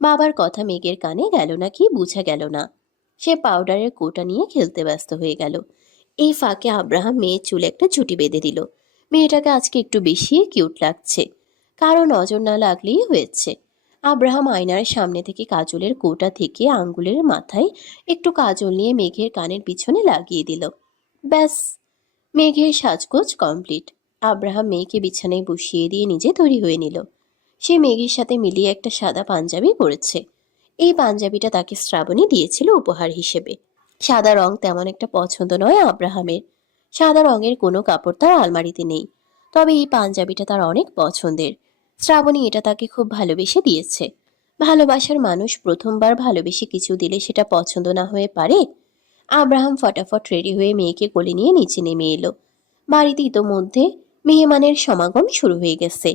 বাবার কথা মেঘের কানে গেল না কি বোঝা গেল না। সে পাউডারের কোটা নিয়ে খেলতে ব্যস্ত হয়ে গেল। এই ফাঁকে আব্রাহাম মেয়ের চুলে একটা ছুটি বেঁধে দিল। মেয়েটাকে আজকে একটু বেশি কিউট লাগছে, কারো নজর না লাগলেই হয়েছে। আব্রাহাম আয়নার সামনে থেকে কাজলের কোটা থেকে আঙ্গুলের মাথায় একটু কাজল নিয়ে মেঘের কানের পিছনে লাগিয়ে দিল। ব্যাস, মেঘের সাজগোজ কমপ্লিট। আব্রাহাম মেয়েকে বিছানায় বসিয়ে দিয়ে নিজে তৈরি হয়ে নিল। সে মেঘের সাথে মিলিয়ে একটা সাদা পাঞ্জাবি পরেছে। এই পাঞ্জাবিটা তাকে শ্রাবণী দিয়েছিল উপহার হিসেবে। সাদা রং তেমন একটা পছন্দ নয় আব্রাহামের। সাদা রঙের কোনো কাপড় তার আলমারিতে নেই। তবে এই পাঞ্জাবিটা তার অনেক পছন্দের। শ্রাবণী এটা তাকে খুব ভালোবেসে দিয়েছে। ভালোবাসার মানুষ প্রথমবার ভালোবেসে কিছু দিলে সেটা পছন্দ না হয়ে পারে? আব্রাহাম ফটাফট রেডি হয়ে মেয়েকে কোলে নিয়ে নিচে নেমে এলো। বাড়িতে ইতোমধ্যে মেহমানের সমাগম শুরু হয়ে গেছে।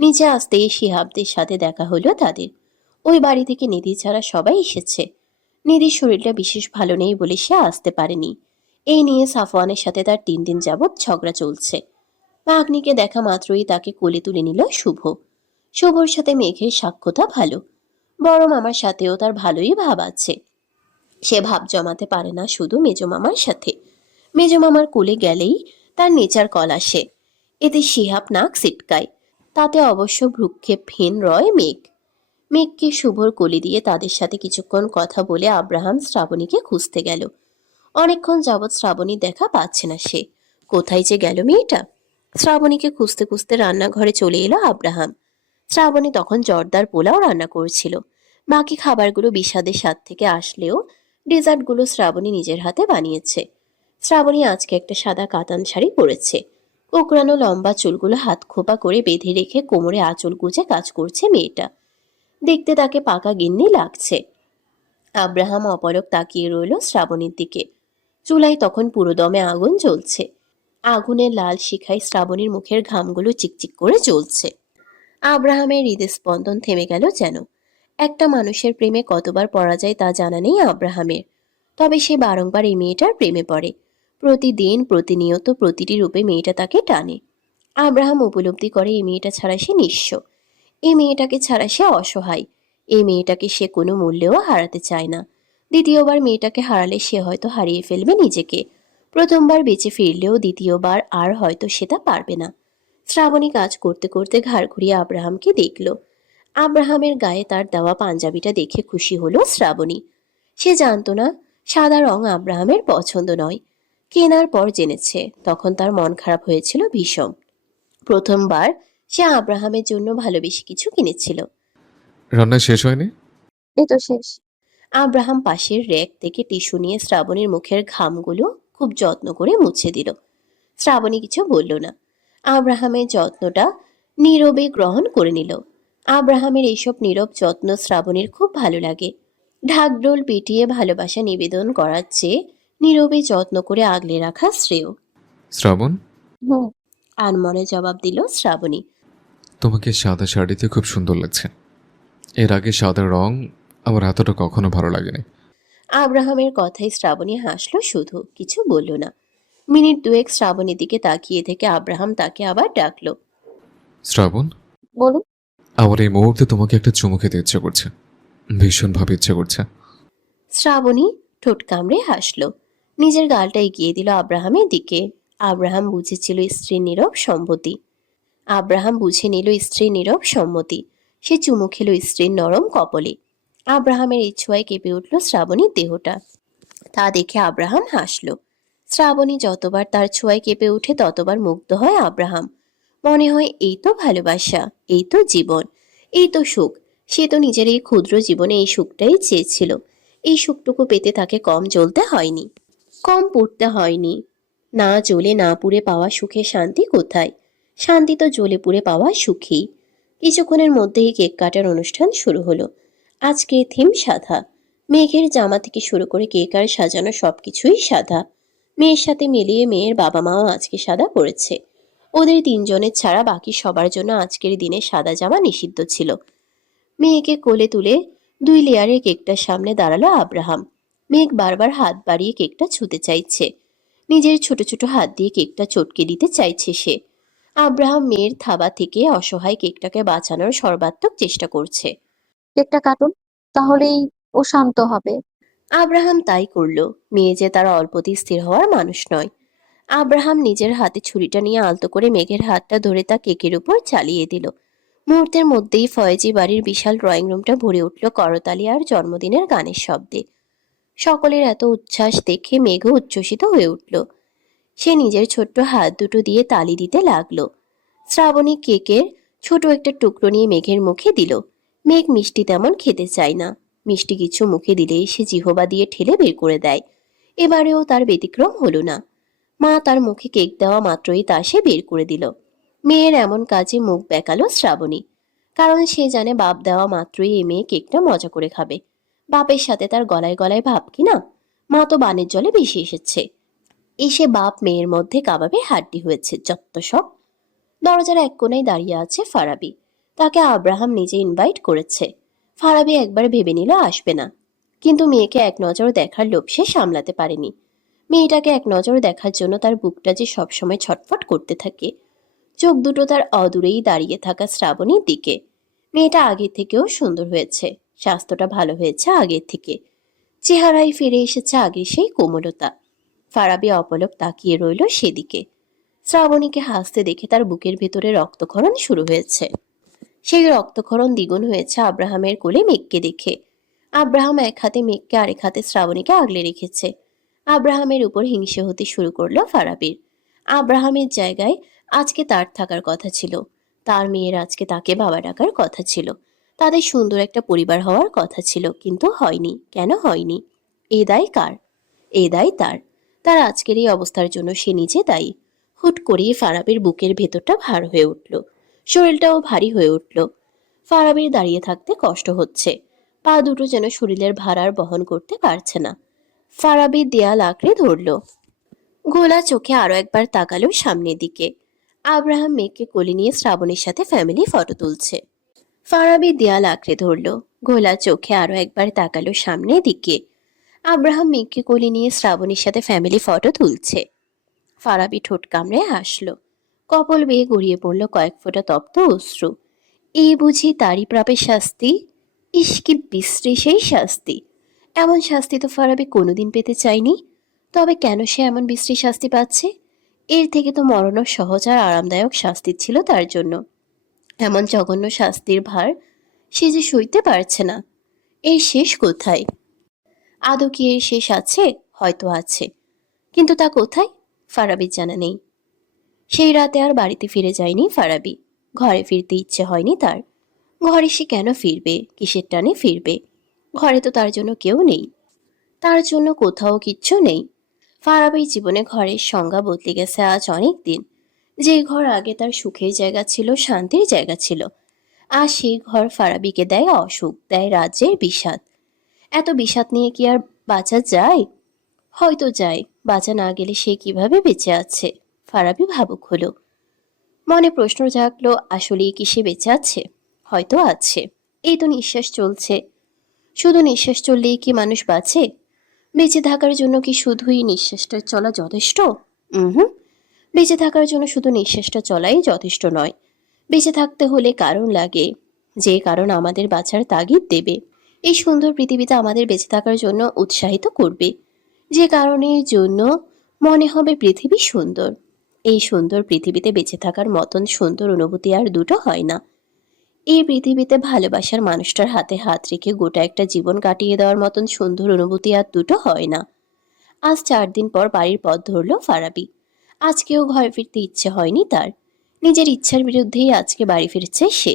নিচে আসতেই শিহাবদের সাথে দেখা হলো তাদের। ওই বাড়ি থেকে নিধি ছাড়া সবাই এসেছে। নিধির শরীরটা বিশেষ ভালো নেই বলে সে আসতে পারেনি। এই নিয়ে সাফওয়ানের সাথে তার 3 দিন যাবৎ ঝগড়া চলছে। ভাগ্নিকে দেখা মাত্রই তাকে কোলে তুলে নিল শুভ। শুভর সাথে মেঘের সাক্ষ্যতা ভালো। বড় মামার সাথেও তার ভালোই ভাব আছে। সে ভাব জমাতে পারে না শুধু মেজো মামার সাথে। মেজো মামার কোলে গেলেই তার নেচার কল আসে। এতে শিহাব নাক সিটকায়। তাতে অবশ্য ভ্রুক্ষেপহীন রয় মেঘ। মেঘকে শুভর কোলে দিয়ে তাদের সাথে কিছুক্ষণ কথা বলে আব্রাহাম শ্রাবণীকে খুঁজতে গেল। অনেকক্ষণ যাবৎ শ্রাবণীর দেখা পাচ্ছে না সে। কোথায় যে গেল মেয়েটা? শ্রাবণীকে খুঁজতে খুঁজতে রান্নাঘরে চলে এলো আব্রাহাম। শ্রাবণী তখন জর্দার পোলাও রান্না করছিল। বাকি খাবারগুলো বিষাদের স্বাদ থেকে আসলেও ডেজার্টগুলো শ্রাবণী নিজের হাতে বানিয়েছে। শ্রাবণী আজকে একটা সাদা কাতান শাড়ি পরেছে। কোকড়ানো লম্বা চুলগুলো হাত খোপা করে বেঁধে রেখে কোমরে আঁচল গুজে কাজ করছে মেয়েটা। দেখতে তাকে পাকা গিন্নি লাগছে। আব্রাহাম অপলক তাকিয়ে রইল শ্রাবণীর দিকে। চুলায় তখন পুরোদমে আগুন জ্বলছে। আগুনের লাল শিখায় শ্রাবণীর মুখের ঘামগুলো চিকচিক করে জ্বলছে। আব্রাহামের হৃদস্পন্দন থেমে গেল যেন। একটা মানুষের প্রেমে কতবার পড়া যায় তা জানা নেই আব্রাহামের। তবে সে বারংবার এই মেয়েটার প্রেমে পড়ে। প্রতিদিন প্রতিনিয়ত প্রতিটি রূপে মেয়েটা তাকে টানে। আব্রাহাম উপলব্ধি করে এই মেয়েটা ছাড়া সে নিঃস্ব। এই মেয়েটাকে ছাড়া সে অসহায়। এই মেয়েটাকে সে কোনো মূল্যেও হারাতে চায় না। দ্বিতীয়বার মেয়েটাকে হারালে সে হয়তো হারিয়ে ফেলবে নিজেকে। প্রথমবার বেঁচে ফিরলেও দ্বিতীয়বার আর হয়তো সেটা পারবে না। শ্রাবণী কাজ করতে করতে ঘাড় ঘুরিয়ে আব্রাহামকে দেখল। আব্রাহামের গায়ে তার দেওয়া পাঞ্জাবিটা দেখে খুশি হলো শ্রাবণী। সে জানতো না সাদা রং আব্রাহামের পছন্দ নয়। কেনার পর জেনেছে, তখন তার মন খারাপ হয়েছিল ভীষণ। প্রথমবার সে আব্রাহামের জন্য ভালোবেসে কিছু কিনেছিল। রান্না শেষ হয়নি? এই তো শেষ। আব্রাহাম পাশের র্যাক থেকে টিস্যু নিয়ে শ্রাবণীর মুখের ঘামগুলো খুব যত্ন করে মুছে দিল। শ্রাবণী কিছু বলল না। আব্রাহামের যত্নটা নীরবে গ্রহণ করে নিল। আব্রাহামের এইসব নীরব যত্ন শ্রাবণীর খুব ভালো লাগে। ঢাকঢোল পিটিয়ে ভালোবাসা নিবেদন করার চেয়ে নীরবে যত্ন করে আগলে রাখা শ্রেয়। শ্রাবণ, হুম। আনমনে জবাব দিল শ্রাবণী। তোমাকে সাদা শাড়িতে খুব সুন্দর লাগছে। এর আগে সাদা রং আমার এতটা কখনো ভালো লাগেনি। আব্রাহামের কথায় শ্রাবণী হাসল, শুধু কিছু বলল না। মিনিট দুয়েক শ্রাবণীর দিকে তাকিয়ে থেকে আব্রাহাম তাকে আবার ডাকলো। শ্রাবণ, বলুন। আমার এই মুহূর্তে তোমাকে একটা চুমু খেতে ইচ্ছে করছে, ভীষণভাবে ইচ্ছে করছে। শ্রাবণী ঠোঁট কামড়ে হাসল। নিজের গালটা এগিয়ে দিল আব্রাহামের দিকে। আব্রাহাম বুঝেছিল স্ত্রীর নীরব সম্মতি। আব্রাহাম বুঝে নিল স্ত্রীর নীরব সম্মতি। সে চুমু খেল স্ত্রীর নরম কপলে। আব্রাহামের এই ছোঁয়ায় কেঁপে উঠল শ্রাবণীর দেহটা। তা দেখে আব্রাহাম হাসল। শ্রাবণী যতবার তার ছোঁয়ায় কেঁপে উঠে ততবার মুগ্ধ হয় আব্রাহাম। মনে হয় এই তো ভালোবাসা, এই তো জীবন, এই তো সুখ। সে তো নিজের এই ক্ষুদ্র জীবনে এই সুখটাই চেয়েছিল। এই সুখটুকু পেতে তাকে কম জ্বলতে হয়নি, কম পড়তে হয়নি। না জ্বলে না পুড়ে পাওয়া সুখে শান্তি কোথায়? শান্তি তো জ্বলে পুড়ে পাওয়া সুখেই। কিছুক্ষণের মধ্যেই কেক কাটার অনুষ্ঠান শুরু হলো। আজকে থিম সাদা। মেঘের জামা থেকে শুরু করে কেক আর সাজানো সবকিছুই সাদা। মেয়ের সাথে মিলিয়ে মেয়ের বাবা মাও আজকে সাদা পরেছে। ওদের 3জনের ছাড়া বাকি সবার জন্য আজকের দিনে সাদা জামা নিষিদ্ধ ছিল। মেয়েকে কোলে তুলে 2 লেয়ারের কেকটার সামনে দাঁড়ালো আব্রাহাম। মেঘ বারবার হাত বাড়িয়ে কেকটা ছুঁতে চাইছে। নিজের ছোট ছোট হাত দিয়ে কেকটা চটকে দিতে চাইছে সে। আব্রাহাম মেয়ের থাবা থেকে অসহায় কেকটাকে বাঁচানোর সর্বাত্মক চেষ্টা করছে। কেকটা কাটুন, তাহলেই ও শান্ত হবে। আব্রাহাম তাই করল। মেয়ে যে তার অল্পতেই স্থির হওয়ার মানুষ নয়। আব্রাহাম নিজের হাতে ছুরিটা নিয়ে আলতো করে মেঘের হাতটা ধরে তা কেকের উপর চালিয়ে দিল। মুহূর্তের মধ্যেই ফয়েজি বাড়ির বিশাল ড্রয়িং রুমটা ভরে উঠল করতালি আর জন্মদিনের গানের শব্দে। সকলের এত উচ্ছ্বাস দেখে মেঘও উচ্ছ্বসিত হয়ে উঠল। সে নিজের ছোট্ট হাত দুটো দিয়ে তালি দিতে লাগলো। শ্রাবণী কেকের ছোট একটা টুকরো নিয়ে মেঘের মুখে দিল। মেঘ মিষ্টি তেমন খেতে চায় না। মিষ্টি কিছু মুখে দিলেই সে জিহবা দিয়ে ঠেলে বের করে দেয়। এবারেও তার ব্যতিক্রম হলো না। মা তার মুখে কেক দেওয়া মাত্রই তা সে বের করে দিল। মেয়ের এমন কাজে মুখ বেঁকালো শ্রাবণী। কারণ সে জানে বাপ দেওয়া মাত্রই এই মেয়ে কেকটা মজা করে খাবে। বাপের সাথে তার গলায় গলায় ভাব কিনা। মা তো বানের জলে ভেসে এসেছে। এসে বাপ মেয়ের মধ্যে কাবাবে হাড্ডি হয়েছে যত সব। দরজার এক কোণায় দাঁড়িয়ে আছে ফারাবি। তাকে আব্রাহাম নিজে ইনভাইট করেছে। ফারাবি একবার ভেবে নিল আসবে না, কিন্তু মেয়েকে এক নজর দেখার লোভ সে সামলাতে পারেনি। মেয়েটাকে এক নজর দেখার জন্য তার বুকটা যে সবসময় ছটফট করতে থাকে। চোখ দুটো তার অদূরেই দাঁড়িয়ে থাকা শ্রাবণীর দিকে। মেয়েটা আগের থেকেও সুন্দর হয়েছে। স্বাস্থ্যটা ভালো হয়েছে আগের থেকে। চেহারায় ফিরে এসেছে আগের সেই কোমলতা। ফারাবি অপলক তাকিয়ে রইল সেদিকে। শ্রাবণীকে হাসতে দেখে তার বুকের ভেতরে রক্তক্ষরণ শুরু হয়েছে। সেই রক্তক্ষরণ দ্বিগুণ হয়েছে আব্রাহামের কোলে মেঘকে দেখে। আব্রাহাম এক হাতে মেঘকে আরেক হাতে শ্রাবণীকে আগলে রেখেছে। আব্রাহামের উপর হিংসে হতে শুরু করলো ফারাবির। আব্রাহামের জায়গায় আজকে তার থাকার কথা ছিল। তার মেয়ের আজকে তাকে বাবা ডাকার কথা ছিল। তাদের সুন্দর একটা পরিবার হওয়ার কথা ছিল, কিন্তু হয়নি। কেন হয়নি? এ দায় কার? এ দায় তার। তার আজকের এই অবস্থার জন্য সে নিজে দায়ী। হুট করেই ফারাবির বুকের ভেতরটা ভার হয়ে উঠল। শরীরটাও ভারী হয়ে উঠল। ফারাবির দাঁড়িয়ে থাকতে কষ্ট হচ্ছে। পা দুটো যেন শরীরের ভার আর বহন করতে পারছে না। ফারাবি দেয়াল আঁকড়ে ধরল। গোলা চোখে আরো একবার তাকালো সামনের দিকে। আব্রাহাম মেঘকে কোলে নিয়ে শ্রাবণীর সাথে ফ্যামিলি ফটো তুলছে। ফারাবি দেয়াল আঁকড়ে ধরল। গোলা চোখে আরো একবার তাকালো সামনের দিকে। আব্রাহাম মেঘকে কোলে নিয়ে শ্রাবণীর সাথে ফ্যামিলি ফটো তুলছে। ফারাবি ঠোঁট কামড়ে হাসলো। কপাল বেয়ে গড়িয়ে পড়ল কয়েক ফোঁটা তপ্ত অশ্রু। এই বুঝি তারই প্রাপের শাস্তি? ইস কি বিশ্রী সেই শাস্তি! এমন শাস্তি তো ফারাবি কোনোদিন পেতে চায়নি। তবে কেন সে এমন বিশ্রী শাস্তি পাচ্ছে? এর থেকে তো মরণও সহজ আর আরামদায়ক শাস্তি ছিল তার জন্য। এমন জঘন্য শাস্তির ভার সে যে সইতে পারছে না। এর শেষ কোথায়? আদৌ কি এর শেষ আছে? হয়তো আছে, কিন্তু তা কোথায়? ফারাবির জানা নেই। সেই রাতে আর বাড়িতে ফিরে যায়নি ফারাবি। ঘরে ফিরতে ইচ্ছে হয়নি তার। ঘরে সে কেন ফিরবে? কিসের টানে ফিরবে? ঘরে তো তার জন্য কেউ নেই। তার জন্য কোথাও কিচ্ছু নেই। ফারাবির জীবনে ঘরের সংজ্ঞা বদলে গেছে আজ অনেক দিন। যে ঘর আগে তার সুখের জায়গা ছিল, শান্তির জায়গা ছিল, আর সেই ঘর ফারাবিকে দেয় অসুখ, দেয় রাজ্যের বিষাদ। এত বিষাদ নিয়ে কি আর বাঁচা যায়? হয়তো যায়। বাঁচা না গেলে সে কিভাবে বেঁচে আছে? ফারাবি ভাবুক হলো। মনে প্রশ্ন জাগলো, আসলেই কি সে বেঁচে আছে? হয়তো আছে। এই তো নিঃশ্বাস চলছে। শুধু নিঃশ্বাস চললেই কি মানুষ বাঁচে? বেঁচে থাকার জন্য কি শুধুই নিঃশ্বাসটা চলা যথেষ্ট? হুম। বেঁচে থাকার জন্য শুধু নিঃশ্বাসটা চলাই যথেষ্ট নয়। বেঁচে থাকতে হলে কারণ লাগে, যে কারণ আমাদের বাঁচার তাগিদ দেবে। এই সুন্দর পৃথিবীতে আমাদের বেঁচে থাকার জন্য উৎসাহিত করবে। যে কারণের জন্য মনে হবে পৃথিবী সুন্দর। এই সুন্দর পৃথিবীতে বেঁচে থাকার মতন সুন্দর অনুভূতি আর দুটো হয় না। এই পৃথিবীতে ভালোবাসার মানুষটার হাতে হাত রেখে গোটা একটা জীবন কাটিয়ে দেওয়ার মতন সুন্দর অনুভূতি আর দুটো হয় না। আজ 4 দিন পর বাড়ির পথ ধরল ফারাবি। আজকেও ঘরে ফিরতে ইচ্ছে হয়নি তার। নিজের ইচ্ছার বিরুদ্ধেই আজকে বাড়ি ফিরছে সে।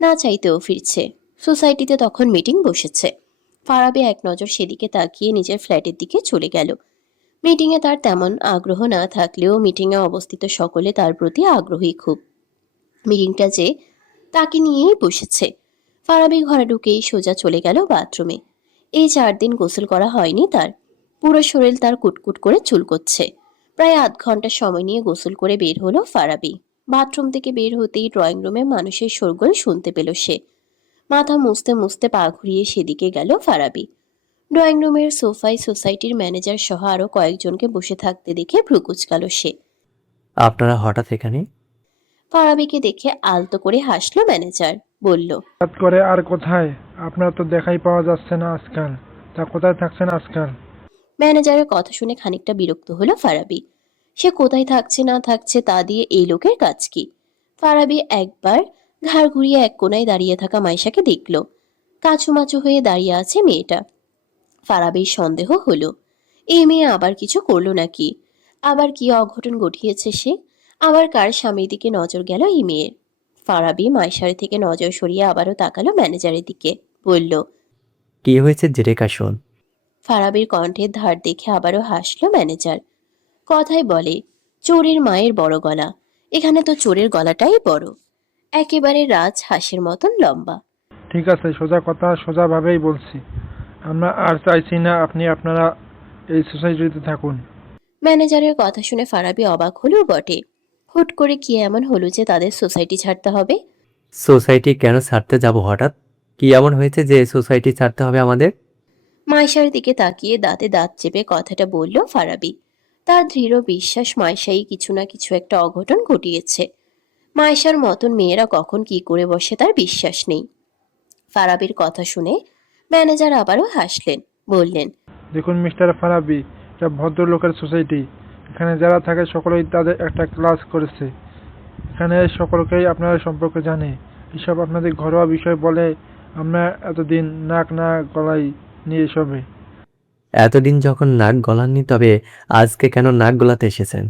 না চাইতেও ফিরছে। সোসাইটিতে তখন মিটিং বসেছে। ফারাবি এক নজর সেদিকে তাকিয়ে নিজের ফ্ল্যাটের দিকে চলে গেল। মিটিংয়ে তার তেমন আগ্রহ না থাকলেও মিটিংয়ে অবস্থিত সকলে তার প্রতি আগ্রহী খুব। মিটিংটা যে তাকে নিয়েই বসেছে। ফারাবি ঘরে ঢুকেই সোজা চলে গেল বাথরুমে। এই 4 দিন গোসল করা হয়নি তার। পুরো শরীর তার কুটকুট করে চুলকোচ্ছে। প্রায় আধ ঘন্টা সময় নিয়ে গোসল করে বের হলো ফারাবি। বাথরুম থেকে বের হতেই ড্রয়িং রুমে মানুষের শোরগোল শুনতে পেল সে। মাথা মুছতে মুছতে পা ঘুরিয়ে সেদিকে গেল ফারাবি। ড্রয়িং রুমের সোফায় সোসাইটির ম্যানেজার সহ আরো কয়েকজনকে বসে থাকতে দেখে ভ্রু কুঁচকাল সে। আপনারা হঠাৎ এখানে? ফারাবিকে দেখে আলতো করে হাসলো ম্যানেজার। বলল, হঠাৎ করে আর কোথায়? আপনার তো দেখাই পাওয়া যাচ্ছে না আজকাল। তা কোথায় থাকছেন আজকাল? ম্যানেজারের কথা শুনে খানিকটা বিরক্ত হলো ফারাবি। সে কোথায় থাকছে না থাকছে তা দিয়ে এই লোকের কাজ কি? ফারাবি একবার ঘাড় ঘুরিয়ে এক কোনায় দাঁড়িয়ে থাকা মাইশাকে দেখল। কাচুমাচু হয়ে দাঁড়িয়ে আছে মেয়েটা। ফারাবির সন্দেহ হলো, এই মেয়ে আবার কিছু করলো নাকি? আবার কি অঘটন ঘটিয়েছে সে? আবার কার স্বামীর দিকে নজর গেল এই মেয়ের? ফারাবি মাইশার থেকে নজর সরিয়ে আবারও তাকালো ম্যানেজারের দিকে। বলল, কি হয়েছে জেরেকা শোন। ফারাবির কণ্ঠের ধার দেখে আবারও হাসলো ম্যানেজার। কথায় বলে, চোরের মায়ের বড় গলা। এখানে তো চোরের গলাটাই বড়, একেবারে রাজ হাঁসের মতন লম্বা। ঠিক আছে, সোজা কথা সোজাভাবেই বলছি। আমরা আর চাইছি না আপনারা এই সোসাইটিতে থাকুন। ম্যানেজারের কথা শুনে ফারাবি অবাক হলো বটে। হুট করে কি এমন হলো যে তাদের সোসাইটি ছাড়তে হবে? সোসাইটি কেন ছাড়তে যাব হঠাৎ? কি এমন হয়েছে যে সোসাইটি ছাড়তে হবে আমাদের? মাইশার দিকে তাকিয়ে দাঁতে দাঁত চেপে কথাটা বলল ফারাবি। তার দৃঢ় বিশ্বাস মাইশাই কিছু না কিছু একটা অঘটন ঘটিয়েছে। মাইশার মতন মেয়েরা কখন কি করে বসে তার বিশ্বাস নেই। ফারাবির কথা শুনে ম্যানেজার আবারও হাসলেন। বললেন, দেখুন মিস্টার ফারাবি, এটা ভদ্রলোকের সোসাইটি। এখানে যারা থাকে সকলেই তাদের একটা ক্লাস করেছে। এখানে সকলকেই আপনারা সম্পর্কে জানে। এসব আপনাদের ঘরোয়া বিষয় বলে আমরা এতদিন নাক না গলাই নিয়ে এসবে। এতদিন যখন নাক গলাননি, তবে আজকে কেন নাক গলাতে এসেছেন?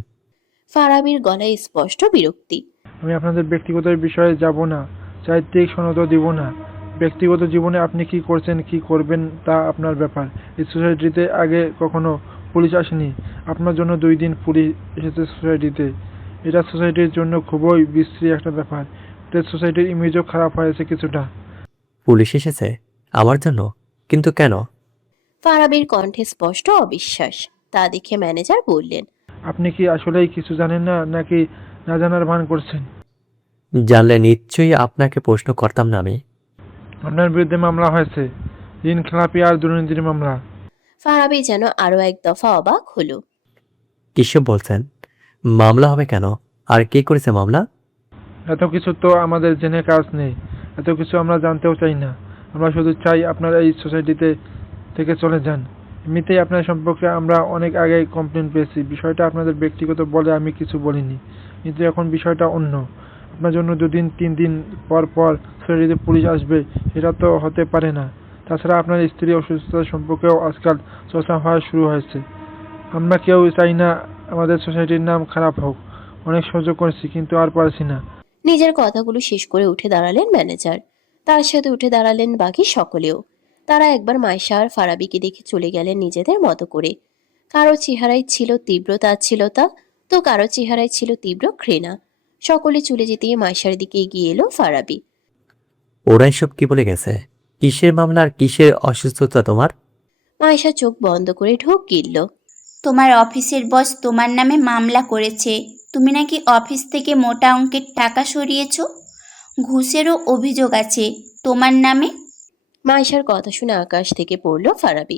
ফারাবির গলায় স্পষ্ট বিরক্তি। আমি আপনাদের ব্যক্তিগত বিষয়ে যাব না, চারিত্রিক সনদও দিব না। ব্যক্তিগত জীবনে আপনি কি করছেন কি করবেন তা আপনার ব্যাপার। এই সোসাইটিতে আগে কখনো পুলিশ আসেনি। আপনার জন্য 2 দিন পুলিশ এসেছে সোসাইটিতে। এটা সোসাইটির জন্য খুবই বিশ্রী একটা ব্যাপার। এতে সোসাইটির ইমেজও খারাপ হয়েছে কিছুটা। পুলিশ এসেছে আমার জন্য? কিন্তু কেন? ফারাবির কণ্ঠে স্পষ্ট অবিশ্বাস। তা দেখে ম্যানেজার বললেন, আপনি কি আসলেই কিছু জানেন না নাকি না জানার ভান করছেন? জানলে নিশ্চয়ই আপনাকে প্রশ্ন করতাম না আমি। আপনার বিরুদ্ধে মামলা হয়েছে, ঋণ খেলাপি আর দুর্নীতির মামলা। ফারাবি যেন আরো এক দফা অবাক হলো। কিসব বলছেন? মামলা হবে কেন? আর কে করেছে মামলা? এত কিছু তো আমাদের জেনে কাজ নেই। এত কিছু আমরা জানতেও চাই না। আমরা শুধু চাই আপনারা এই সোসাইটিতে থেকে চলে যান। এমনিতেই আপনার সম্পর্কে আমরা অনেক আগেই কমপ্লেন পেয়েছি। বিষয়টা আপনাদের ব্যক্তিগত বলে আমি কিছু বলিনি, কিন্তু এখন বিষয়টা অন্য। আপনার জন্য 2 দিন 3 দিন পর পর সোসাইটিতে পুলিশ আসবে, সেটা তো হতে পারে না। তাছাড়া আপনার স্ত্রী অসুস্থতা সম্পর্কেও আজকাল চর্চা হওয়া শুরু হয়েছে। আমরা কেউ চাই না আমাদের সোসাইটির নাম খারাপ হোক। অনেক সহ্য করেছি, কিন্তু আর পারছি না। নিজের কথাগুলো শেষ করে উঠে দাঁড়ালেন ম্যানেজার। তার সাথে উঠে দাঁড়ালেন বাকি সকলেও। তারা একবার মাইশা আর ফারাবিকে দেখে চলে গেলেন নিজেদের মতো করে। কারো চেহারায় ছিল তীব্র তাচ্ছিলতা, তো কারো চেহারায় ছিল তীব্র ঘৃণা। সকলে চলে যেতেই মাইশার দিকে এগিয়ে এলো ফারাবি। ওরা এসব কি বলে গেছে? কিসের মামলা আর কিসের অসুস্থতা তোমার? মাইশা চোখ বন্ধ করে ঢোক গিলল। তোমার অফিসের বস তোমার নামে মামলা করেছে। তুমি নাকি অফিস থেকে মোটা অঙ্কের টাকা সরিয়েছ। ঘুষেরও অভিযোগ আছে তোমার নামে। মাইশার কথা শুনে আকাশ থেকে পড়ল ফারাবি।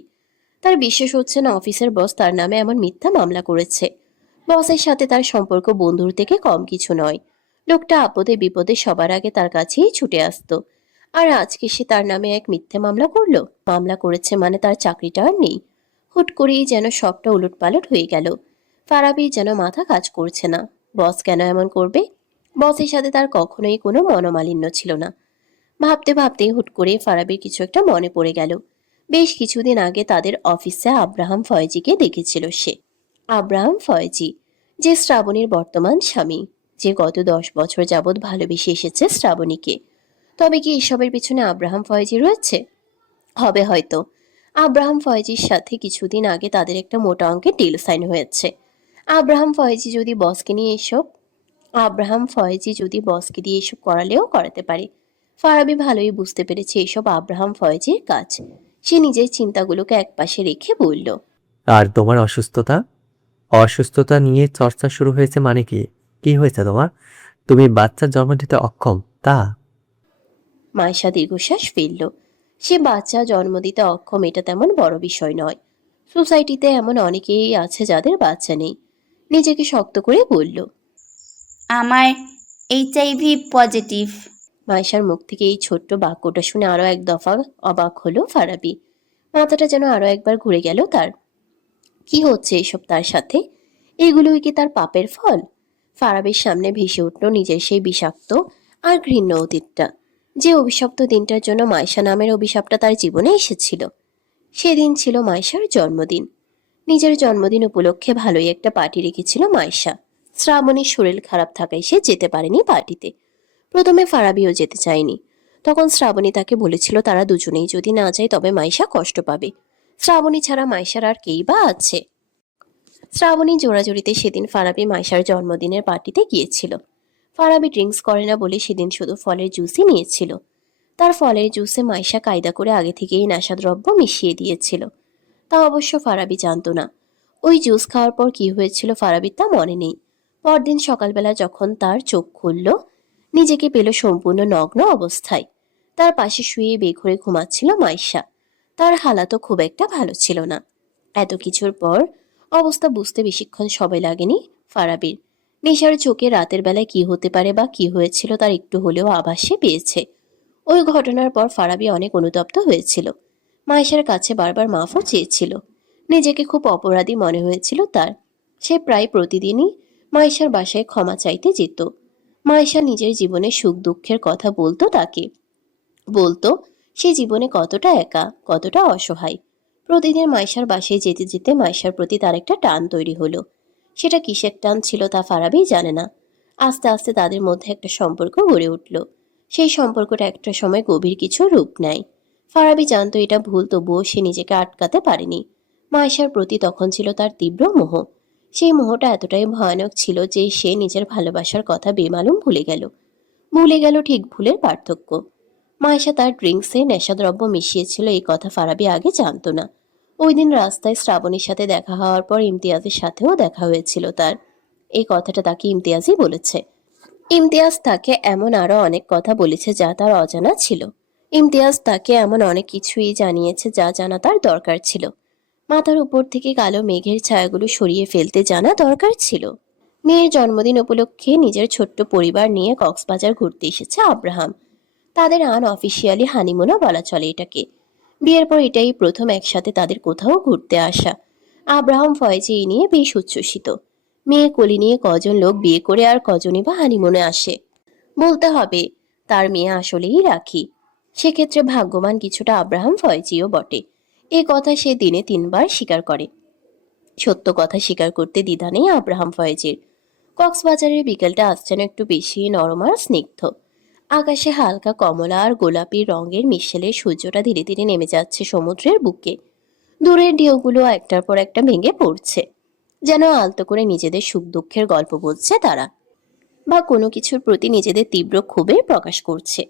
তার বিশ্বাস হচ্ছে না অফিসের বস তার নামে এমন মিথ্যা মামলা করেছে। বসের সাথে তার সম্পর্ক বন্ধুর থেকে কম কিছু নয়। লোকটা আপদে বিপদে সবার আগে তার কাছেই ছুটে আসতো। আর আজকে সে তার নামে এক মিথ্যে মামলা করলো। মামলা করেছে মানে তার চাকরিটা আর নেই। হুট করেই যেন সবটা উলটপালট হয়ে গেল। ফারাবি যেন মাথা কাজ করছে না। বস কেন এমন করবে? বসের সাথে তার কখনোই কোনো মনোমালিন্য ছিল না। ভাবতে ভাবতেই হুট করে ফারাবির কিছু একটা মনে পড়ে গেল। বেশ কিছুদিন আগে তাদের অফিসে আব্রাহাম ফয়েজিকে দেখেছিল সে। আব্রাহাম ফয়েজি, যে শ্রাবণীর বর্তমান স্বামী, যে গত 10 বছর যাবৎ ভালোবেসে এসেছে শ্রাবণীকে। তবে কি এসবের পিছনে আব্রাহাম ফয়েজি রয়েছে? হবে হয়তো। আব্রাহাম ফয়েজির সাথে কিছুদিন আগে তাদের একটা মোটা অঙ্কের ডিল সাইন হয়েছে। আব্রাহাম ফয়েজি যদি বসকে নিয়ে এসব আব্রাহাম ফয়েজি যদি বসকে দিয়ে এসব করালেও করাতে পারে। ফারাবি ভালোই বুঝতে পেরেছে এসব আব্রাহাম ফয়েজির কাজ। সে নিজের চিন্তাগুলোকে একপাশে রেখে বলল, আর তোমার অসুস্থতা? অসুস্থতা নিয়ে চর্চা শুরু হয়েছে মানে কি? কি হয়েছে তোমার? তুমি বাচ্চা জন্ম দিতে অক্ষম তা? মাইশা দীর্ঘশ্বাস ফেলল। সে বাচ্চা জন্ম দিতে অক্ষম এটা তেমন বড় বিষয় নয়। সোসাইটিতে এমন অনেকেই আছে যাদের বাচ্চা নেই। নিজেকে শক্ত করে বলল, আমার এইচআইভি পজিটিভ। মাইশার মুখ থেকে এই ছোট্ট বাক্যটা শুনে আরো এক দফা অবাক হলো ফারাবি। মাথাটা যেন আরো একবার ঘুরে গেল তার। কি হচ্ছে এসব তার সাথে? এগুলোই কি তার পাপের ফল? ফারাবির সামনে ভেসে উঠল নিজের সেই বিষাক্ত আর ঘৃণ্য অতীতটা, যে অভিশপ্ত দিনটার জন্য মাইশা নামের অভিশাপটা তার জীবনে এসেছিল। সেদিন ছিল মাইশার জন্মদিন। নিজের জন্মদিন উপলক্ষে ভালোই একটা পার্টি রেখেছিল মাইশা। শ্রাবণীর শরীর খারাপ থাকায় সে যেতে পারেনি পার্টিতে। প্রথমে ফারাবিও যেতে চায়নি। তখন শ্রাবণী তাকে বলেছিল তারা দুজনেই যদি না যায় তবে মাইশা কষ্ট পাবে। শ্রাবণী ছাড়া মাইশার আর কেই বা আছে? শ্রাবণী জোড়াজুড়িতে সেদিন ফারাবি মাইশার জন্মদিনের পার্টিতে গিয়েছিল। ফারাবি ড্রিঙ্কস করে না বলে সেদিন শুধু ফলের জুসই নিয়েছিল। তার ফলের জুসে মাইশা কায়দা করে আগে থেকেই নেশাদ্রব্য মিশিয়ে দিয়েছিল। তা অবশ্য ফারাবি জানতো না। ওই জুস খাওয়ার পর কি হয়েছিল ফারাবির তা মনে নেই। পরদিন সকালবেলা যখন তার চোখ খুলল, নিজেকে পেল সম্পূর্ণ নগ্ন অবস্থায়। তার পাশে শুয়ে বেঘরে ঘুমাচ্ছিল মাইশা। তার হালাতও খুব একটা ভালো ছিল না। এত কিছুর পর অবস্থা বুঝতে বেশিক্ষণ সময় লাগেনি ফারাবির। নেশার চোখে রাতের বেলায় কি হতে পারে বা কি হয়েছিল তার একটু হলেও আভাস সে পেয়েছে। ওই ঘটনার পর ফারাবি অনেক অনুতপ্ত হয়েছিল। মাইশার কাছে বারবার মাফও চেয়েছিল। নিজেকে খুব অপরাধী মনে হয়েছিল তার। সে প্রায় প্রতিদিনই মাইশার বাসায় ক্ষমা চাইতে যেত। মাইশা নিজের জীবনে সুখ দুঃখের কথা বলতো তাকে। বলতো সে জীবনে কতটা একা, কতটা অসহায়। প্রতিদিন মাইশার বাসায় যেতে যেতে মাইশার প্রতি তার একটা টান তৈরি হলো। সেটা কিসের টান ছিল তা ফারাবি জানে না। আস্তে আস্তে তাদের মধ্যে একটা সম্পর্ক গড়ে উঠল। সেই সম্পর্কটা একটা সময় গভীর কিছু রূপ নেয়। ফারাবি জানতো এটা ভুল, তবুও সে নিজেকে আটকাতে পারেনি। মাইশার প্রতি তখন ছিল তার তীব্র মোহ। সেই মোহটা এতটাই ভয়ানক ছিল যে সে নিজের ভালোবাসার কথা বেমালুম ভুলে গেল। ভুলে গেল ঠিক ভুলের পার্থক্য। মাইশা তার ড্রিঙ্কসে নেশাদ্রব্য মিশিয়েছিল এই কথা ফারাবি আগে জানতো না। ওই দিন রাস্তায় শ্রাবণীর সাথে দেখা হওয়ার পর ইমতিয়াজের সাথেও দেখা হয়েছিল তার। এই কথাটা তাকে ইমতিয়াজই বলেছে। ইমতিয়াজ তাকে এমন আরো অনেক কথা বলেছে যা তার অজানা ছিল। ইমতিয়াজ তাকে এমন অনেক কিছুই জানিয়েছে যা জানা তার দরকার ছিল। মাথার উপর থেকে কালো মেঘের ছায়াগুলো সরিয়ে ফেলতে জানা দরকার ছিল। মেয়ের জন্মদিন উপলক্ষে নিজের ছোট্ট পরিবার নিয়ে কক্সবাজার ঘুরতে এসেছে আব্রাহাম। তাদের আনঅফিসিয়ালি হানিমুনও বলা চলে এটাকে। বিয়ের পর এটাই প্রথম একসাথে তাদের কোথাও ঘুরতে আসা। আব্রাহাম ফয়েজে এই নিয়ে বেশ উচ্ছ্বসিত। মেয়ে কোলে নিয়ে কজন লোক বিয়ে করে আর কজনই বা হানিমুনে আসে। বলতে হবে তার মেয়ে আসলেই রাখি। সেক্ষেত্রে ভাগ্যবান কিছুটা আব্রাহাম ফয়েজিও বটে। এ কথা সে দিনে 3বার স্বীকার করে। সত্য কথা স্বীকার করতে দ্বিধা নেই আব্রাহাম ফয়েজের। কক্সবাজারের বিকেলটা আজ যেন একটু বেশি নরম আর স্নিগ্ধ। আকাশে হালকা কমলা আর গোলাপি রঙের মিশেলে সূর্যটা ধীরে ধীরে নেমে যাচ্ছে সমুদ্রের বুকে। দূরের ঢেউগুলো একটার পর একটা ভেঙে পড়ছে, যেন আলতো করে নিজেদের সুখ দুঃখের গল্প বলছে তারা, বা কোনো কিছুর প্রতি নিজেদের তীব্র ক্ষোভের প্রকাশ করছে।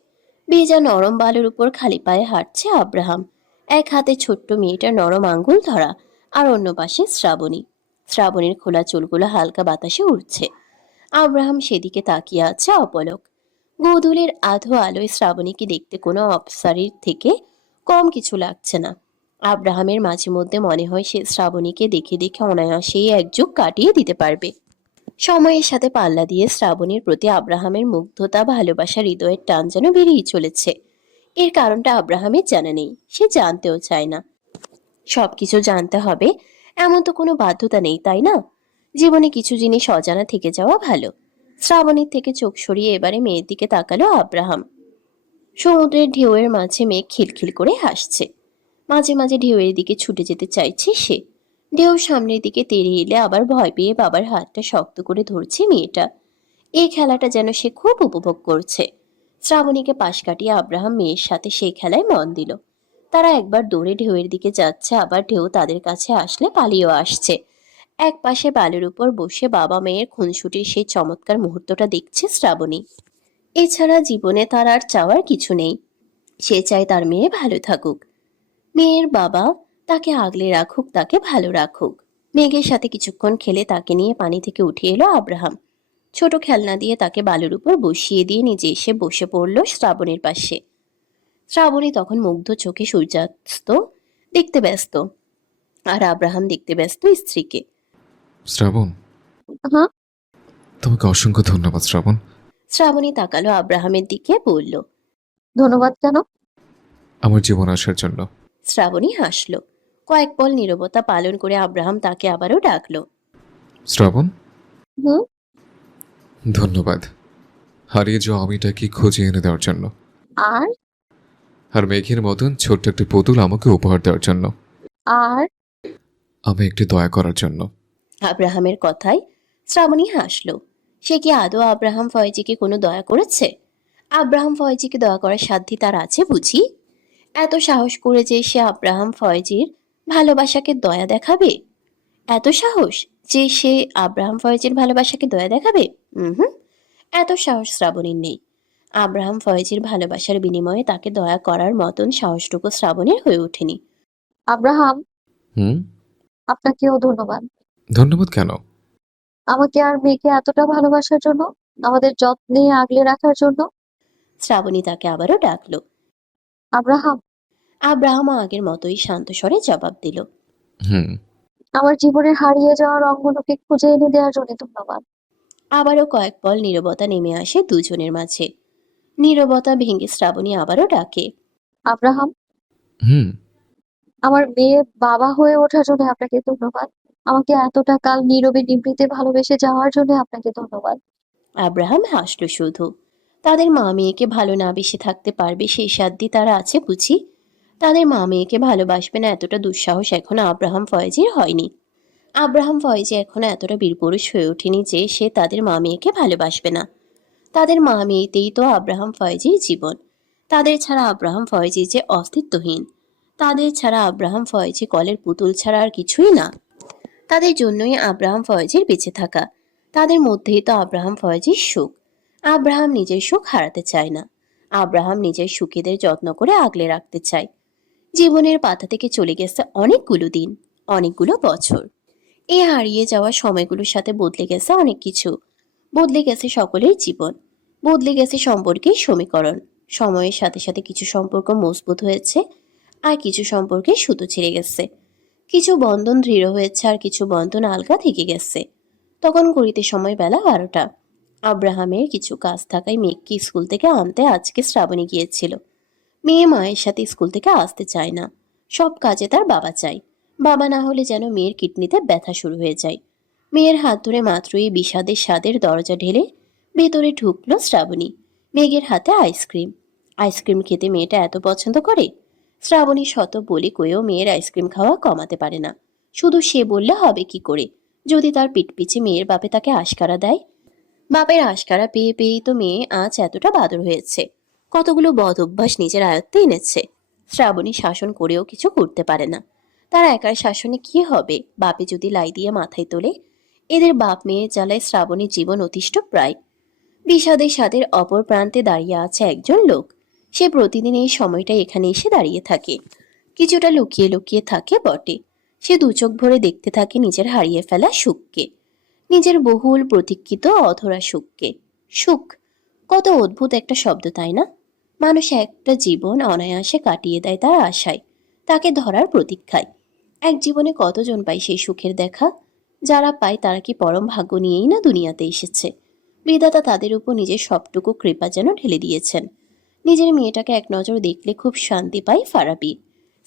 ভেজা নরম বালুর উপর খালি পায়ে হাঁটছে আব্রাহাম। এক হাতে ছোট্ট মেয়েটার নরম আঙ্গুল ধরা, আর অন্য পাশে শ্রাবণী। শ্রাবণীর খোলা চুলগুলো হালকা বাতাসে উড়ছে। আব্রাহাম সেদিকে তাকিয়ে আছে অপলক। গোধূলির আধো আলোয় শ্রাবণীকে দেখতে কোনো অপসারীর থেকে কম কিছু লাগছে না। আব্রাহামের মাঝে মধ্যে মনে হয় সে শ্রাবণীকে দেখে দেখে অনায়াসেই এক যুগ কাটিয়ে দিতে পারবে। সময়ের সাথে পাল্লা দিয়ে শ্রাবণীর প্রতি আব্রাহামের মুগ্ধতা, ভালোবাসা, হৃদয়ের টান যেন বেরিয়ে চলেছে। এর কারণটা আব্রাহামের জানা নেই, সে জানতেও চায় না। সবকিছু জানতে হবে এমন তো কোনো বাধ্যতা নেই, তাই না? জীবনে কিছু জিনিস অজানা থেকে যাওয়া ভালো। শ্রাবণীর থেকে চোখ সরিয়ে এবারে মেয়ের দিকে তাকালো আব্রাহাম। সমুদ্রের ঢেউয়ের মাঝে মেঘ খিলখিল করে হাসছে। মাঝে মাঝে ঢেউয়ের দিকে ছুটে যেতে চাইছে সে। ঢেউ সামনের দিকে তেড়ে এলে আবার ভয় পেয়ে বাবার হাতটা শক্ত করে ধরছে মেয়েটা। এই খেলাটা যেন সে খুব উপভোগ করছে। শ্রাবণীকে পাশ কাটিয়ে আব্রাহাম মেয়ের সাথে সেই খেলায় মন দিল। তারা একবার দৌড়ে ঢেউয়ের দিকে যাচ্ছে, আবার ঢেউ তাদের কাছে আসলে পালিয়েও আসছে। এক পাশে বালুর উপর বসে বাবা মেয়ের খুনসুটির সেই চমৎকার মুহূর্তটা দেখছে শ্রাবণী। এছাড়া জীবনে তার আর চাওয়ার কিছু নেই। সে চায় তার মেয়ে ভালো থাকুক। মেয়ের বাবা তাকে আগলে রাখুক, তাকে ভালো রাখুক। মেঘের সাথে কিছুক্ষণ খেলে তাকে নিয়ে পানি থেকে উঠে এলো আব্রাহাম। ছোট খেলনা দিয়ে তাকে বালুর উপর বসিয়ে দিয়ে নিজে এসে বসে পড়ল শ্রাবণীর পাশে। শ্রাবণী তখন মুগ্ধ চোখে সূর্যাস্ত দেখতে ব্যস্ত, আর আব্রাহাম দেখতে ব্যস্ত স্ত্রীকে। শ্রাবণ, হ্যাঁ, তোমাকে অসংখ্য ধন্যবাদ শ্রাবণ। শ্রাবণী তাকালো আব্রাহামের দিকে, বলল, ধন্যবাদ কেন? আমার জীবন আসার জন্য। শ্রাবণী হাসলো। কয়েক পল নীরবতা পালন করে আব্রাহাম তাকে আবারও ডাকলো। শ্রাবণ, হুম। ধন্যবাদ হারিয়ে যাওয়া আমিটাকে খুঁজে এনে দেওয়ার জন্য, আর আর মেঘের মতন ছোট্ট একটি পুতুল আমাকে উপহার দেওয়ার জন্য, আর আমি একটি দয়া করার জন্য। আব্রাহামের কথায় শ্রাবণী হাসলো। সে কি আদৌ আব্রাহাম ফয়েজিকে কোনো দয়া করেছে? আব্রাহাম ফয়েজিকে দয়া করার সাধ্যি তার আছে বুঝি? এত সাহস করে যে সে আব্রাহাম ফয়েজির ভালোবাসাকে দয়া দেখাবে? এত সাহস যে সে আব্রাহাম ফয়েজির ভালোবাসাকে দয়া দেখাবে? হুম, এত সাহস শ্রাবণীর নেই। আব্রাহাম ফয়েজির ভালোবাসার বিনিময়ে তাকে দয়া করার মতন সাহসটুকু শ্রাবণীর হয়ে ওঠেনি। আব্রাহাম, হুম। আপনাকেও ধন্যবাদ। ধন্যবাদ কেন? আমাকে আর মেয়েকে এতটা ভালোবাসার জন্য, আমাদের যত্নে আগলে রাখার জন্য। শ্রাবণী তাকে আবারও ডাকলো। আব্রাহাম, আব্রাহাম আগের মতোই শান্ত স্বরে জবাব দিল। হুম। আমার জীবনের হারিয়ে যাওয়া রঙগুলোকে খুঁজে এনে দেওয়ার জন্য ধন্যবাদ। আবারও কয়েক পল নীরবতা নেমে আসে দুজনের মাঝে। নীরবতা ভেঙে শ্রাবণী আবারও ডাকে। আব্রাহাম, হুম। আমার মেয়ে বাবা হয়ে ওঠার জন্য আপনাকে ধন্যবাদ। আমাকে এতটা কাল নীরবে নিভৃতে ভালোবেসে যাওয়ার জন্য আপনাকে ধন্যবাদ। আব্রাহাম হাসলো শুধু। তাদের মা মেয়েকে ভালো না বেশি থাকতে পারবে সেই সাধ্যি তারা আছে বুঝি? তাদের মা মেয়েকে ভালোবাসবে না এতটা দুঃসাহস এখনো আব্রাহাম ফয়েজির হয়নি। আব্রাহাম ফয়েজি এখনো এতটা বীরপুরুষ হয়ে ওঠেনি যে সে তাদের মা মেয়েকে ভালোবাসবে না। তাদের মা মেয়েতেই তো আব্রাহাম ফয়েজির জীবন। তাদের ছাড়া আব্রাহাম ফয়েজি যে অস্তিত্বহীন। তাদের ছাড়া আব্রাহাম ফয়েজি কলের পুতুল ছাড়া আর কিছুই না। তাদের জন্যই আব্রাহাম ফয়েজির বেঁচে থাকা। তাদের মধ্যেই তো আব্রাহাম ফয়েজির সুখ। আব্রাহাম নিজের সুখ হারাতে চায় না। আব্রাহাম নিজের সুখীদের যত্ন করে আগলে রাখতে চায়। জীবনের পাতা থেকে চলে গেছে অনেকগুলো দিন, অনেকগুলো বছর। এই হারিয়ে যাওয়া সময়গুলোর সাথে বদলে গেছে অনেক কিছু। বদলে গেছে সকলের জীবন। বদলে গেছে সম্পর্কের সমীকরণ। সময়ের সাথে সাথে কিছু সম্পর্ক মজবুত হয়েছে, আর কিছু সম্পর্কে সুতো ছিঁড়ে গেছে। কিছু বন্ধন দৃঢ় হয়েছে, আর কিছু বন্ধন আলগা থেকে গেছে। তখন ঘড়িতে সময় বেলা 12টা। আব্রাহামের কিছু কাজ থাকায় মেঘকে স্কুল থেকে আনতে আজকে শ্রাবণী গিয়েছিল। মেয়ে মায়ের সাথে স্কুল থেকে আসতে চায় না। সব কাজে তার বাবা চাই। বাবা না হলে যেন মেয়ের কিডনিতে ব্যথা শুরু হয়ে যায়। মেয়ের হাত ধরে মাত্রই বিষাদের স্বাদের দরজা ঢেলে ভেতরে ঢুকলো শ্রাবণী। মেঘের হাতে আইসক্রিম। আইসক্রিম খেতে মেয়েটা এত পছন্দ করে। শ্রাবণী শত বলে কয়েও মেয়ের আইসক্রিম খাওয়া কমাতে পারে না। শুধু সে বললে হবে কি করে, যদি তার পিঠ পিছে মেয়ের বাপে তাকে আশকারা দেয়? বাপের আশকারা পেয়ে পেয়েই তো মেয়ে আজ এতটা বাদর হয়েছে। কতগুলো বদ অভ্যাস নিজের আয়ত্তে এনেছে। শ্রাবণী শাসন করেও কিছু করতে পারে না। তার একার শাসনে কি হবে? বাপে যদি লাই দিয়ে মাথায় তোলে। এদের বাপ মেয়ের জ্বালায় শ্রাবণীর জীবন অতিষ্ঠ প্রায়। বিষাদের স্বাদের অপর প্রান্তে দাঁড়িয়ে আছে একজন লোক। সে প্রতিদিন এই সময়টা এখানে এসে দাঁড়িয়ে থাকে। কিছুটা লুকিয়ে লুকিয়ে থাকে বটে। সে দুচোখ ভরে দেখতে থাকে নিজের হারিয়ে ফেলা সুখকে, নিজের বহুল প্রতীক্ষিত অধরা সুখকে। সুখ কত অদ্ভুত একটা শব্দ, তাই না? মানুষ একটা জীবন অনায়াসে কাটিয়ে দেয় তার আশায়, তাকে ধরার প্রতীক্ষায়। এক জীবনে কতজন পায় সেই সুখের দেখা? যারা পায় তারা কি পরম ভাগ্য নিয়েই না দুনিয়াতে এসেছে? বিধাতা তাদের উপর নিজের সবটুকু কৃপা যেন ঢেলে দিয়েছেন। নিজের মেয়েটাকে এক নজর দেখলে খুব শান্তি পায় ফারাবি।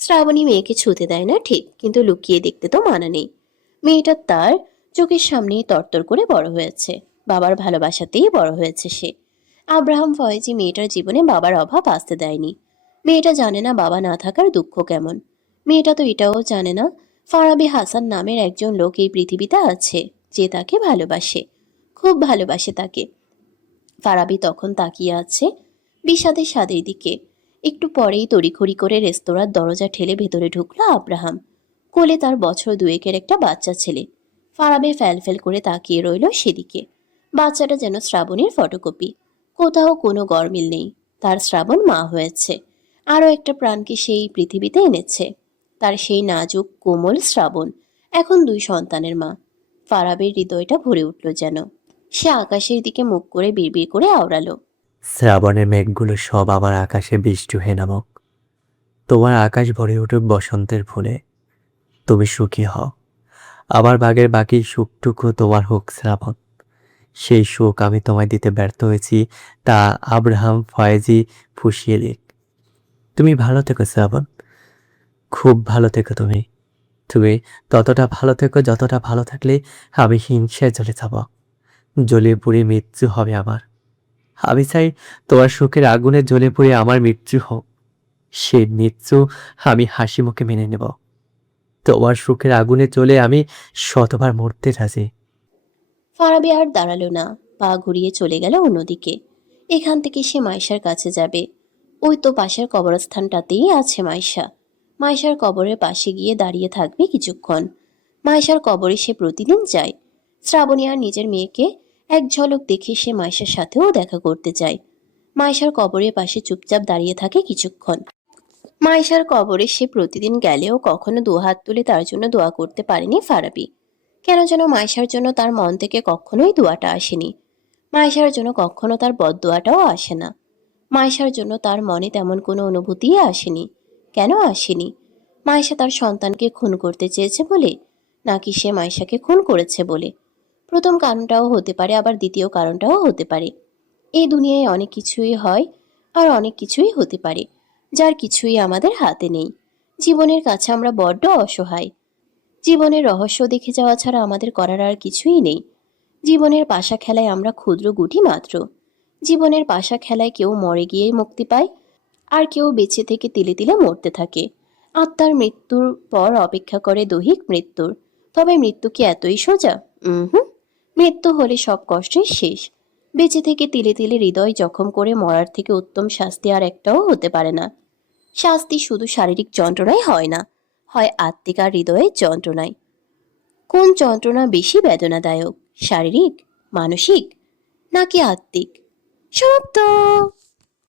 শ্রাবণী মেয়েকে ছুতে দেয় না ঠিক, কিন্তু লুকিয়ে দেখতে তো মানা নেই। মেয়েটা তার চোখের সামনেই তরতর করে বড় হয়েছে। বাবার ভালোবাসাতেই বড় হয়েছে সে। আব্রাহাম ফয়েজি মেয়েটার জীবনে বাবার অভাব আসতে দেয়নি। মেয়েটা জানে না বাবা না থাকার দুঃখ কেমন। মেয়েটা তো এটাও জানে না ফারাবি হাসান নামের একজন লোক এই পৃথিবীতে আছে, যে তাকে ভালোবাসে, খুব ভালোবাসে তাকে। ফারাবি তখন তাকিয়ে আছে বিষাদের স্বাদের দিকে। একটু পরেই তড়িঘড়ি করে রেস্তোরাঁর দরজা ঠেলে ভেতরে ঢুকলো আব্রাহাম। কোলে তার বছর দুয়েকের একটা বাচ্চা ছেলে। ফারাবি ফ্যাল করে তাকিয়ে রইল সেদিকে। বাচ্চাটা যেন শ্রাবণীর ফটোকপি। কোথাও কোনো গরমিল নেই। তার শ্রাবণ মা হয়েছে। আরও একটা প্রাণকে সেই পৃথিবীতে এনেছে। তার সেই নাজুক কোমল শ্রাবণ এখন 2 সন্তানের মা। ফারাবের হৃদয়টা ভরে উঠল যেন। সে আকাশের দিকে মুখ করে বিড়বিড় করে আওড়ালো। শ্রাবণের মেঘগুলো সব আমার আকাশে বৃষ্টি হয়ে নামক। তোমার আকাশ ভরে উঠুক বসন্তের ফুলে। তুমি সুখী হও। আমার ভাগের বাকি সুখটুকু তোমার হোক শ্রাবণ। সেই সুখ আমি তোমায় দিতে ব্যর্থ হয়েছি, তা আব্রাহাম ফয়েজি ফুঁসিয়ে দিক। তুমি ভালো থেকো শ্রাবণ, খুব ভালো থেকো তুমি। তুমি ততটা ভালো থেকো যতটা ভালো থাকলে আমি হিংসায় জ্বলে যাব, জ্বলে পুড়ে মৃত্যু হবে আমার। আমি চাই তোমার সুখের আগুনে জ্বলে পুড়ে আমার মৃত্যু হোক, সেই মৃত্যু আমি হাসি মুখে মেনে নেব। তোমার সুখের আগুনে জ্বলে আমি শতবার মরতে রাজি। ফারাবি আর দাঁড়ালো না, পা ঘুরিয়ে চলে গেল অন্যদিকে। এখান থেকে সে মাইশার কাছে যাবে। ওই তো পাশের কবরস্থানটাতেই আছে মাইশা। মাইশার কবরের পাশে গিয়ে দাঁড়িয়ে থাকবে কিছুক্ষণ। মাইশার কবরে সে প্রতিদিন যায়। শ্রাবণী আর নিজের মেয়েকে এক ঝলক দেখে সে মাইশার সাথেও দেখা করতে যায়। মাইশার কবরের পাশে চুপচাপ দাঁড়িয়ে থাকে কিছুক্ষণ। মাইশার কবরে সে প্রতিদিন গেলেও কখনো দুহাত তুলে তার জন্য দোয়া করতে পারেনি ফারাবি। কেন যেন মাইশার জন্য তার মন থেকে কখনোই দোয়াটা আসেনি। মাইশার জন্য কখনো তার বদদোয়াটাও আসে না। মাইশার জন্য তার মনে তেমন কোনো অনুভূতিই আসেনি। কেন আসেনি? মাইশা তার সন্তানকে খুন করতে চেয়েছে বলে, নাকি সে মাইশাকে খুন করেছে বলে? প্রথম কারণটাও হতে পারে, আবার দ্বিতীয় কারণটাও হতে পারে। এই দুনিয়ায় অনেক কিছুই হয় আর অনেক কিছুই হতে পারে, যার কিছুই আমাদের হাতে নেই। জীবনের কাছে আমরা বড্ড অসহায়। জীবনের রহস্য দেখে যাওয়া ছাড়া আমাদের করার আর কিছুই নেই। জীবনের পাশা খেলায় আমরা ক্ষুদ্র গুটি মাত্র। জীবনের পাশা খেলায় কেউ মরে গিয়ে মুক্তি পায়, আর কেউ বেঁচে থেকে তিলে তিলে মরতে থাকে। আত্মার মৃত্যুর পর অপেক্ষা করে দৈহিক মৃত্যুর। তবে মৃত্যু কি এতই সোজা? হুম, মৃত্যু হলে সব কষ্টের শেষ। বেঁচে থেকে তিলে তিলে হৃদয় জখম করে মরার থেকে উত্তম শাস্তি আর একটাও হতে পারে না। শাস্তি শুধু শারীরিক যন্ত্রণায় হয় না, হয় আত্মিক আর হৃদয়ের যন্ত্রণায়। কোন যন্ত্রণা বেশি বেদনাদায়ক? শারীরিক, মানসিক, নাকি আত্মিক? সমাপ্ত।